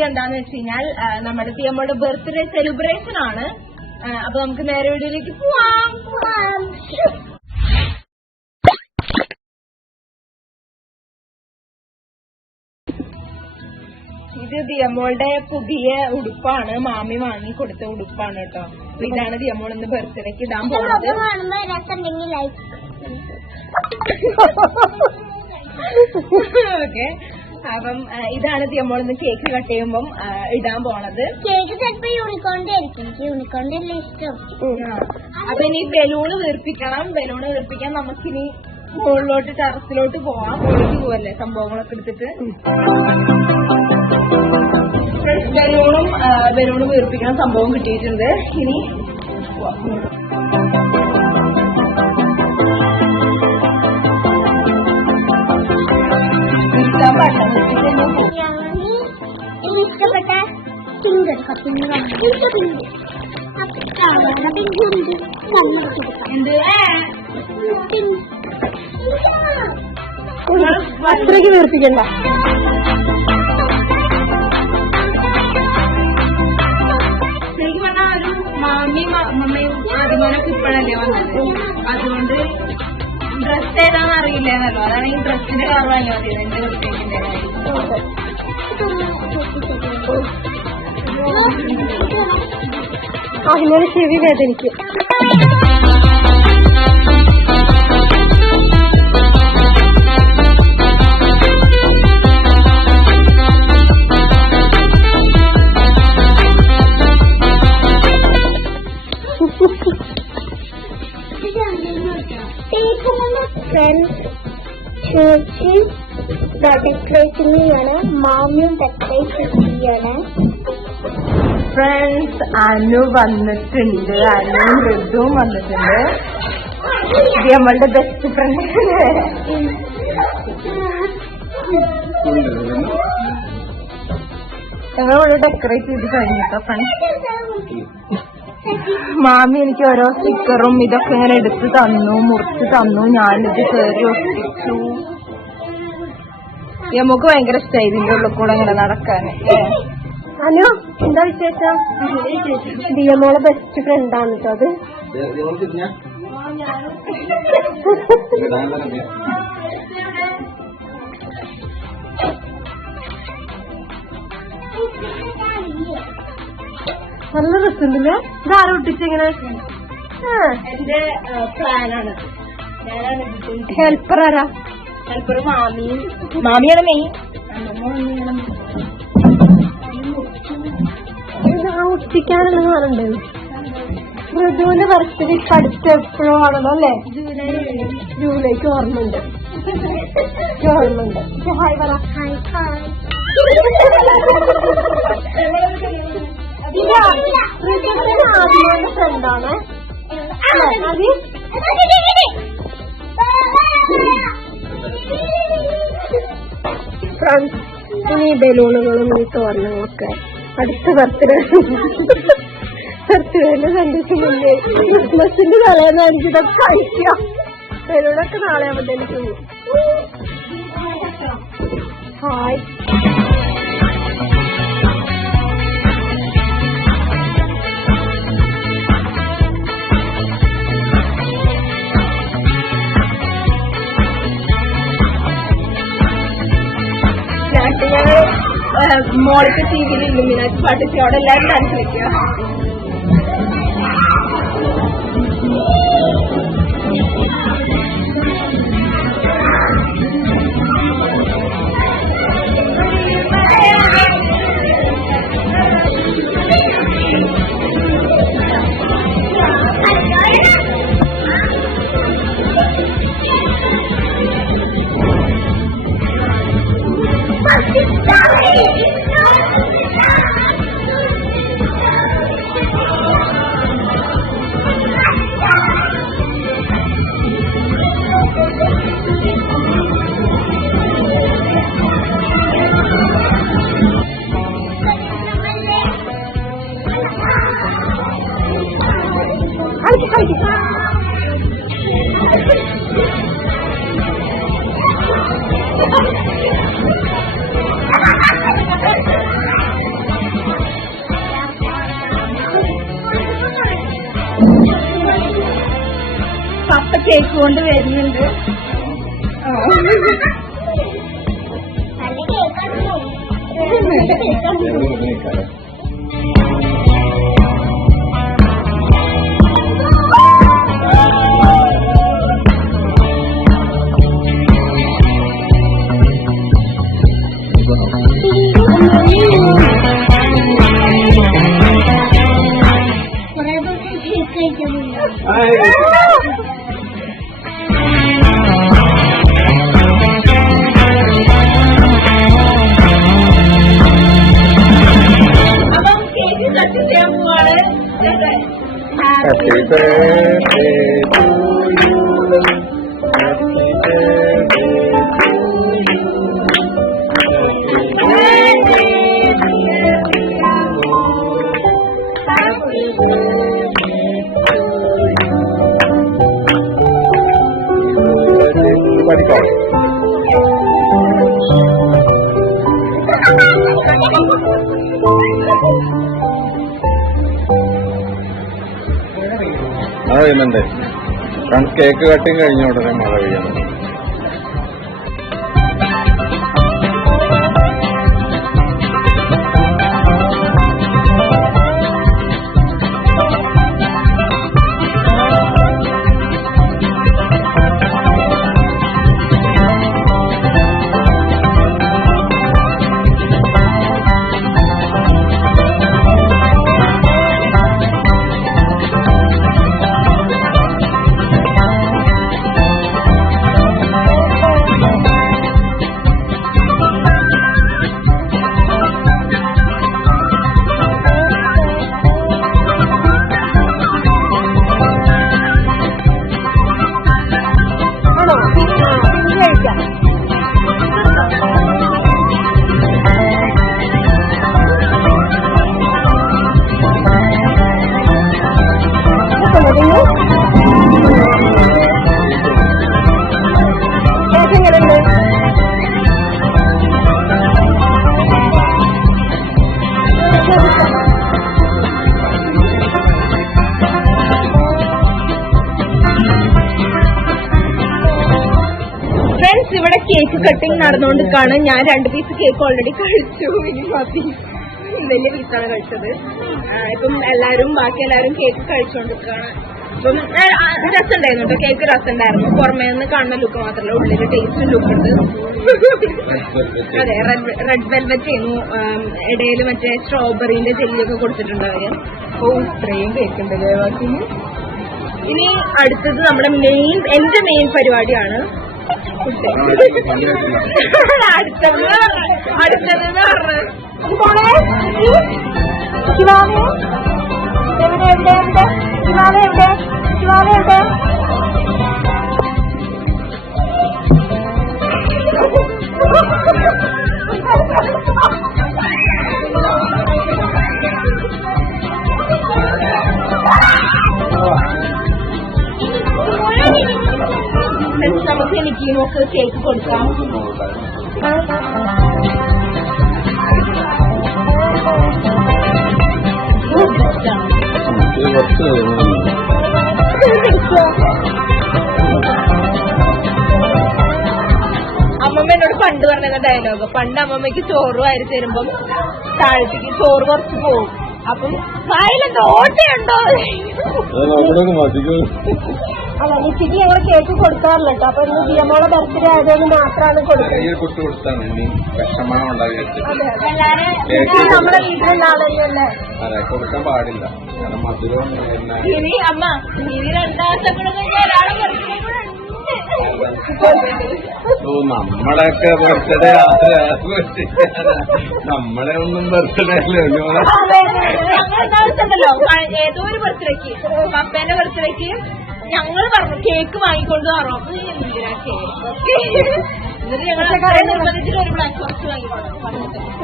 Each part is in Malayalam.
വീഡിയോ എന്താന്ന് വെച്ച് കഴിഞ്ഞാൽ നമ്മുടെ തിയമ്മയുടെ ബർത്ത്ഡേ സെലിബ്രേഷൻ ആണ്. അപ്പൊ നമുക്ക് നേരെ വീഡിയോയിലേക്ക് പോവാം. ഇത് ദിയമോളുടെ പുതിയ ഉടുപ്പാണ്, മാമി വാങ്ങി കൊടുത്ത ഉടുപ്പാണ് കേട്ടോ. ഇതാണ് ദിയമോൾ ഇന്ന് ബർത്ത്ഡേക്ക് ഇടാൻ പോകുന്നത്. ഓക്കെ, അപ്പം ഇതാണ് ദിയമോൾ ഇന്ന് കേക്ക് കട്ട് ചെയ്യുമ്പം ഇടാൻ പോണത്. കേക്ക് ചിലപ്പോ യൂണിക്കോണിന്റെ ആയിരിക്കും, യൂണിക്കോണിന്റെ അല്ലേ ഇഷ്ടം. അപ്പൊ ഇനി ബലൂണ് വീർപ്പിക്കണം. ബലൂണ് വീർപ്പിക്കാൻ നമുക്കിനി മുകളിലോട്ട് ടെറസിലോട്ട് പോവാം. മുകളിലേക്ക് പോവല്ലേ സംഭവങ്ങളൊക്കെ എടുത്തിട്ട്. ബലൂണ് വീർപ്പിക്കണം സംഭവം കിട്ടിയിട്ടുണ്ട്. ഇനി ഇഷ്ടപ്പെട്ട പിങ്ക് അത്രയ്ക്ക് വീർപ്പിക്കണ്ട. ശരിക്കും പറഞ്ഞാൽ ഒരു മാമിയും അമ്മയും ആദ്യമോനൊക്കെ ഇപ്പോഴല്ലേ വന്നത്. അതുകൊണ്ട് ഡ്രസ് ഏതാണെന്ന് അറിയില്ലെന്നല്ലോ. അതാണ് ഈ ഡ്രസ്സിന്റെ കളറല്ലോ അറിയുന്നത്. എന്റെ പ്രത്യേകിന്റെ അതിനൊരു ചെവി വേദനിക്കും. ചേച്ചി ഡെക്കറേറ്റിംഗ് ചെയ്യാണ്, മാമിയും ഡെക്കറേറ്റ് ചെയ്യാണ്. ഫ്രണ്ട്സ്, അനു വന്നിട്ടുണ്ട്. അനുവും ഋതുവും വന്നിട്ടുണ്ട്. ഇത് നമ്മളുടെ ബെസ്റ്റ് ഫ്രണ്ട്. ഞങ്ങളിവിടെ ഡെക്കറേറ്റ് ചെയ്ത് കഴിഞ്ഞിട്ടോ ഫ്രണ്ട്സ്. മാമി എനിക്ക് ഓരോ സ്റ്റിക്കറും ഇതൊക്കെ ഇങ്ങനെ എടുത്ത് തന്നു, മുറിച്ച് തന്നു. ഞാനിത് കയറി ഒട്ടിച്ചു. നമുക്ക് ഭയങ്കര ഇഷ്ടമായി ഇതിന്റെ ഉള്ളിൽ കൂടെ ഇങ്ങനെ നടക്കാൻ. അനു, എന്താ വിശേഷം? ദിയമോളെ ബെസ്റ്റ് ഫ്രണ്ടാണ് കേട്ടോ അത്. നല്ല രസമുണ്ടല്ലേ? ഇതാരും ഒട്ടിച്ചെങ്ങനെ? എന്റെ പ്ലാനാണ്. ഹെൽപ്പർ ആരാ? Helper മാമിയാണ് main. ഒട്ടിക്കാനുള്ള സാധനമുണ്ട്. ഋതുവിന്റെ ബർത്ത്ഡേ അടുത്ത് എപ്പോഴും ആണല്ലോ അല്ലേ? ജൂലൈക്ക് ഓർമ്മയുണ്ട്. ഹായ് പറ. ആദ്യമായിട്ട് ഫ്രണ്ടാണ്. ഫ്രണ്ട്സ്, ഈ ബലൂണുകളും ഈ തോരണങ്ങളൊക്കെ അടുത്ത ബർത്ത്ഡേന്റെ സന്ദേശം മുന്നേ ക്രിസ്മസിന്റെ തലേന്നായിരിക്കും ഇതൊക്കെ കഴിക്കുക. ബലൂണൊക്കെ നാളെ ആവുമ്പോഴത്തേക്കും. ഹായ്. മോളത്തെ ടിവിയിൽ ഇല്ലുമിനാറ്റി പാട്ടിച്ച് അവിടെ എല്ലാവരും ഡാൻസ് കളിക്കുക. കേക്ക് കൊണ്ട് വരുന്നുണ്ട്. Happy birthday to you. Happy birthday to you. Happy birthday. മഴ പെയ്യുന്നുണ്ട്. കേക്ക് കട്ടിങ് കഴിഞ്ഞ ഉടനെ മഴ പെയ്യുന്നു. ഇവിടെ കേക്ക് കട്ടിങ് നടന്നുകൊണ്ടിരിക്കാണ്. ഞാൻ 2 പീസ് കേക്ക് ഓൾറെഡി കഴിച്ചു. ഇനി മതി, വലിയ പീസാണ് കഴിച്ചത്. ഇപ്പം ബാക്കി എല്ലാവരും കേക്ക് കഴിച്ചുകൊണ്ടിരിക്കുകയാണ്. ഇപ്പം രസമുണ്ടായിരുന്നു കേട്ടോ, കേക്ക് രസമുണ്ടായിരുന്നു. പുറമേ നിന്ന് കാണുന്ന ലുക്ക് മാത്രമല്ല, ഉള്ളിൽ ടേസ്റ്റ് ലുക്ക് ഉണ്ട്. അതെ, റെഡ് വെൽവെറ്റ് ചെയ്യുന്നു. ഇടയിൽ മറ്റേ സ്ട്രോബെറിന്റെ ജെല്ലിയൊക്കെ കൊടുത്തിട്ടുണ്ട് അവര്. ഇത്രയും കേക്ക് ഉണ്ട് ബാക്കി. ഇനി അടുത്തത് നമ്മുടെ എന്റെ മെയിൻ പരിപാടിയാണ്. അടുത്തത് നമുക്ക് എനിക്ക് നോക്ക് കേക്ക് കൊടുക്കാം. അമ്മമ്മ എന്നോട് പണ്ട് പറഞ്ഞ ഡയലോഗ്, പണ്ട് അമ്മമ്മയ്ക്ക് ചോറ് വാരി തരുമ്പം താഴത്തേക്ക് ചോറ് കുറച്ച് പോകും. അപ്പം വായിലെന്തോ ഓട്ടയുണ്ടോ? അല്ല, നിശ്ചിക്ക് ഞങ്ങൾ കേക്ക് കൊടുക്കാറില്ല കേട്ടോ. അപ്പൊ ഇന്ന് ജിയമോളെ ബർത്ത്ഡേ ആയതുകൊണ്ട് മാത്രമാണ് കൊടുക്കുന്നത്. നമ്മുടെ വീട്ടിലുള്ള ആളല്ലേ. കൊടുക്കാൻ പാടില്ല. ഇനി അമ്മ ഇനി 2 നമ്മളൊക്കെ ബർത്ത്ഡേ നമ്മളെ ഒന്നും ബർത്ത്ഡേ അല്ലല്ലോ. ഏതോ ഒരു ബർത്ത്ഡേക്ക്, പപ്പേന്റെ ബർത്ത്ഡേക്ക് ഞങ്ങൾ പറഞ്ഞു കേക്ക് വാങ്ങിക്കൊണ്ട് വരണം. അപ്പൊ എന്തിനാ കേക്ക്? എന്നിട്ട് ഞങ്ങൾ നിർബന്ധിച്ചിട്ട് ഒരു ബ്ലാക്ക് ബോക്സ് വാങ്ങിക്കൊണ്ടു.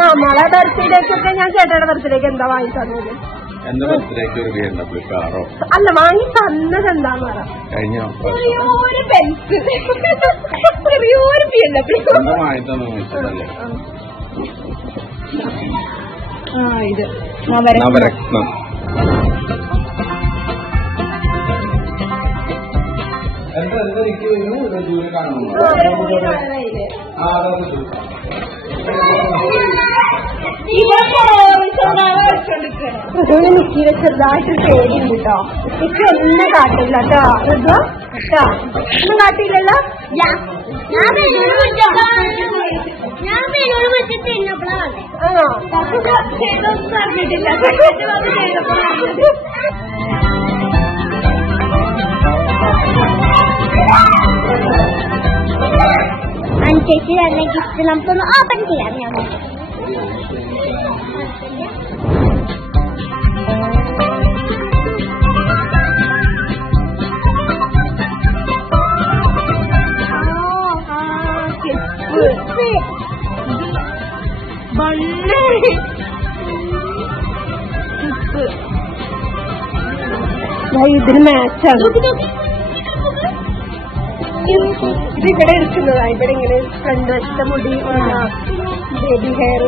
നമ്മളെ ബർത്ത്ഡേക്കൊക്കെ ഞാൻ ചേട്ടയുടെ ബർത്ത്ഡേക്ക് എന്താ വാങ്ങിത്തന്നത്? എന്റെ ബർത്ത്ഡേക്ക് ഒരു BMW കാറോ അല്ല വാങ്ങി തന്നത് എന്താന്ന് പറയാം. കഴിഞ്ഞ ചെറിയൊരു ബെൻസ്, ചെറിയൊരു BMW വാങ്ങി തന്നല്ലേ. ഇത് നവരത്നം. വരിക്ക് വരും ദൂരെ കാണുന്നു. മിക്കിയിലെ ചെറുതായിട്ട് പേടിയുണ്ട് കേട്ടോ. മിക്ക ഒന്നും കാട്ടില്ല കേട്ടോ. ഒന്നും കാട്ടില്ലല്ലോ. ആണോ ചെയ്തൊന്നും പറഞ്ഞിട്ടില്ല. ചേച്ചി തന്നെ ഗിഫ്റ്റ് നമുക്കൊന്ന് ഓപ്പൺ ചെയ്യാം. ഞാൻ ഇതിന് മാച്ചാണ്. ഇതിവിടെ എടുക്കുന്നതാ. ഇവിടെ ഇങ്ങനെ ഫ്രണ്ട് വശത്തെ മുടി, ബേബി ഹെയർ,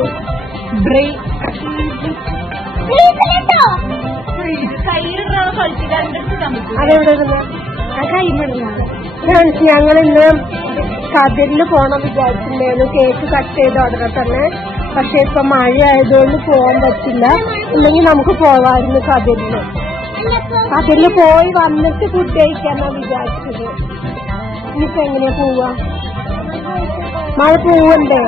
ബ്രെയിൻ. അതെവിടെ ആ കൈമിടുന്നതാണ്. ഞങ്ങളിന്ന് കതിരില് പോണം വിചാരിച്ചിട്ടുണ്ടായിരുന്നു, കേക്ക് കട്ട് ചെയ്ത ഉടനെ തന്നെ. പക്ഷെ ഇപ്പൊ മഴ ആയതുകൊണ്ട് പോകാൻ പറ്റില്ല. ഇല്ലെങ്കിൽ നമുക്ക് പോവായിരുന്നു കതിരില്. കതിരില് പോയി വന്നിട്ട് ഫുഡ് കഴിക്കാന്നാ വിചാരിച്ചത്. ഇനിയിപ്പോ എങ്ങനെയാ പോവാ? മഴ പോവണ്ടേ?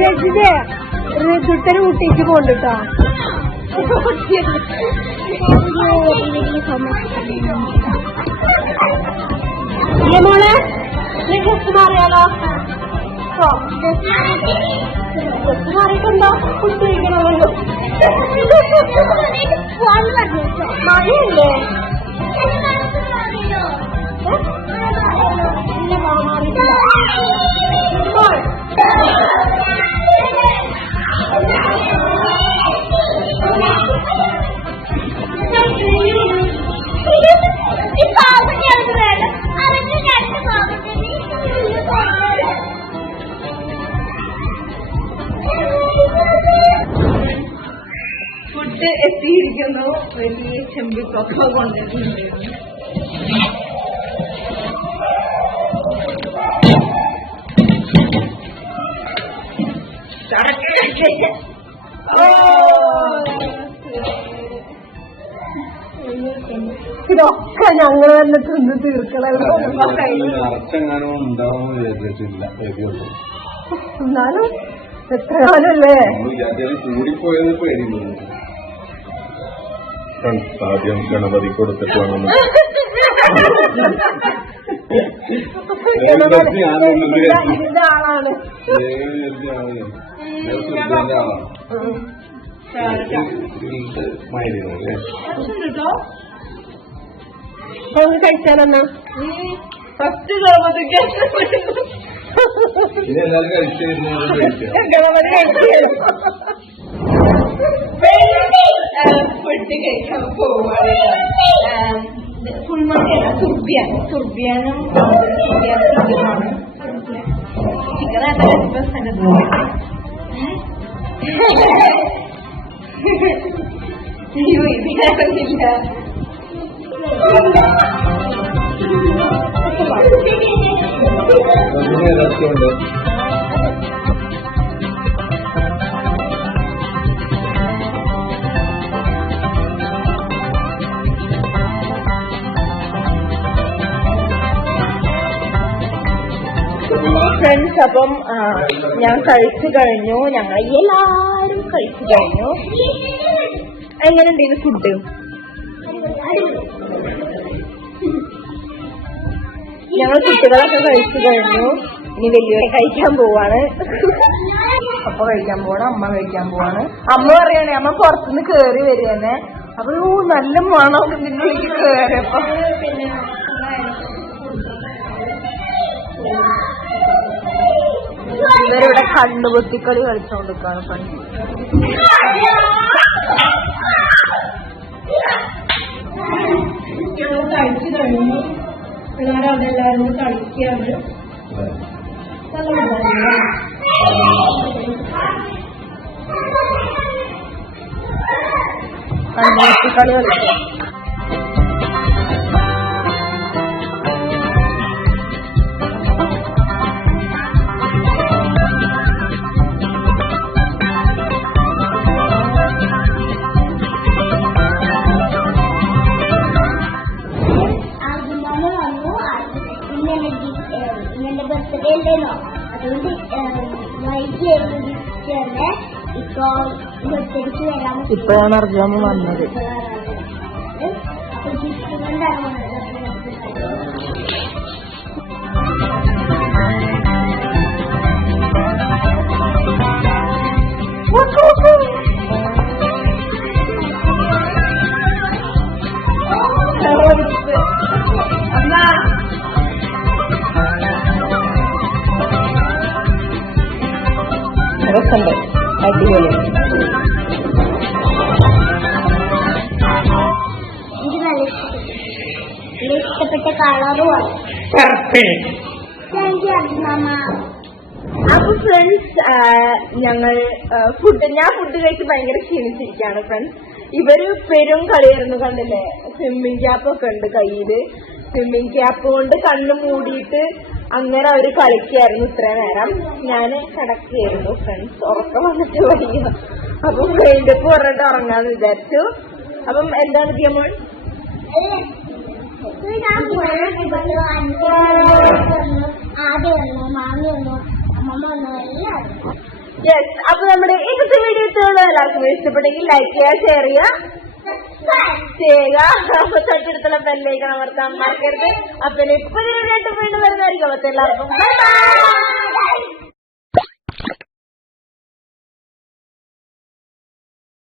രജിതേ ഋതുട്ടന് ഊട്ടിക്ക് പോണ്ടിട്ടോ. മോളെ ഡ്രസ് മാറിയാലോ? ഡ്രസ് മാറിയിട്ടുണ്ടോ? ഫുഡ് കഴിക്കണമല്ലോ. മഴയല്ലേ? ഫുഡ് എത്തിയിരിക്കുന്നു. വലിയ ചെമ്പിപ്പൊക്കെ കൊണ്ടിട്ടുണ്ട്. ഇതൊക്കെ ഞങ്ങൾ തന്നെ തിന്ന് തീർക്കണം. എന്നാലും എത്ര കാലല്ലേ കൂടിപ്പോയത്. ആദ്യം ഗണപതി കൊടുത്തിട്ട് വേണം. ആളാണ് നമുക്ക് കഴിച്ചാലെന്നാ ഫസ്റ്റ് ഗണപതി ഫുഡ് കഴിക്കാൻ പോവാണ്. ഫുൾമണിയല്ല, സുർബിയാണ്. സുർബിയാനും ചിക്കനാണ്. ചിക്കനായിട്ട് ഇതില്ല. ഫ്രണ്ട്സ്, അപ്പം ഞാൻ കഴിച്ചു കഴിഞ്ഞു. ഞങ്ങൾ എല്ലാരും കഴിച്ചു കഴിഞ്ഞു. എങ്ങനെയുണ്ട് ഇത് ഫുഡ്? ഞങ്ങൾ കുട്ടികളൊക്കെ കഴിച്ചു കഴിഞ്ഞു. ഇനി വലിയവരെ കഴിക്കാൻ പോവാണ്. അപ്പ കഴിക്കാൻ പോവാണ്, അമ്മ കഴിക്കാൻ പോവാണ്. അമ്മ പറയണേ, അമ്മ പുറത്തുനിന്ന് കേറി വരികന്നെ. അപ്പൊ നല്ല മണം ഇതിന്റെ ഉള്ളിൽ കേറിയപ്പോ ഇവരിവിടെ കണ്ണുപൊത്തിക്കളി കളിച്ചോണ്ടിരിക്കാണ്. കഴിച്ചു കഴിഞ്ഞു. എല്ലാവരും അവിടെ എല്ലാവരും കളിക്കുകയാണ്. കളി കളിക്കാം. ആദ്യമാമ വന്നു. ഇന്നെ ബർത്ത്ഡേ അല്ലേനോ, അതുകൊണ്ട് വൈകിയായിരുന്നു ഗിഫ്റ്റ്. ഇപ്പൊ ബർത്ത്ഡേക്ക് വരാൻ ഇപ്പോഴാണ് അർജാമ വന്നത്. അപ്പൊ ഗിഫ്റ്റ് കൊണ്ടാണ് വന്നത്. രസമുണ്ട്, അടിപൊളി. ഇത് നല്ല ഇഷ്ടപ്പെട്ട കളറുമാണ്. Thank you അർജുനമ്മ. അപ്പൊ ഫ്രണ്ട്സ്, ഞങ്ങൾ ഞാൻ ഫുഡ് കഴിച്ച് ഭയങ്കര ക്ഷീണിച്ചിരിക്കുകയാണ് ഫ്രണ്ട്സ്. ഇവര് പെരും കളിയായിരുന്നു, കണ്ടില്ലേ? സ്വിമ്മിങ് ക്യാപ്പ് ഒക്കെ ഉണ്ട് കയ്യില്. സ്വിമ്മിങ് ക്യാപ്പ് കൊണ്ട് കണ്ണ് മൂടിയിട്ട് അങ്ങനെ അവര് കളിക്കായിരുന്നു ഇത്ര നേരം. ഞാന് കിടക്കുകയായിരുന്നു ഫ്രണ്ട്സ്, ഉറക്കം വന്നിട്ട് വയ്യ. അപ്പം പെയിന്റപ്പ് പറഞ്ഞിട്ട് ഉറങ്ങാന്ന് വിചാരിച്ചു. അപ്പം എന്താണ് ദിയമോൾ? ആദ്യം വന്നു, മാമി വന്നു, അമ്മമ്മ വന്നു, എല്ലാം. യെസ്. അപ്പൊ നമ്മുടെ ഇന്നത്തെ വീഡിയോ എല്ലാവർക്കും ഇഷ്ടപ്പെട്ടെങ്കിൽ ലൈക്ക് ചെയ്യുക, ഷെയർ ചെയ്യുക. അപ്പൊ തൊട്ടടുത്തുള്ള ബെല്ലൈക്കൺ അമർത്താൻ മറക്കരുത്. അപ്പൊ ഇപ്പൊ വീണ്ടും വരുന്നതായിരിക്കും. അപ്പൊ എല്ലാവർക്കും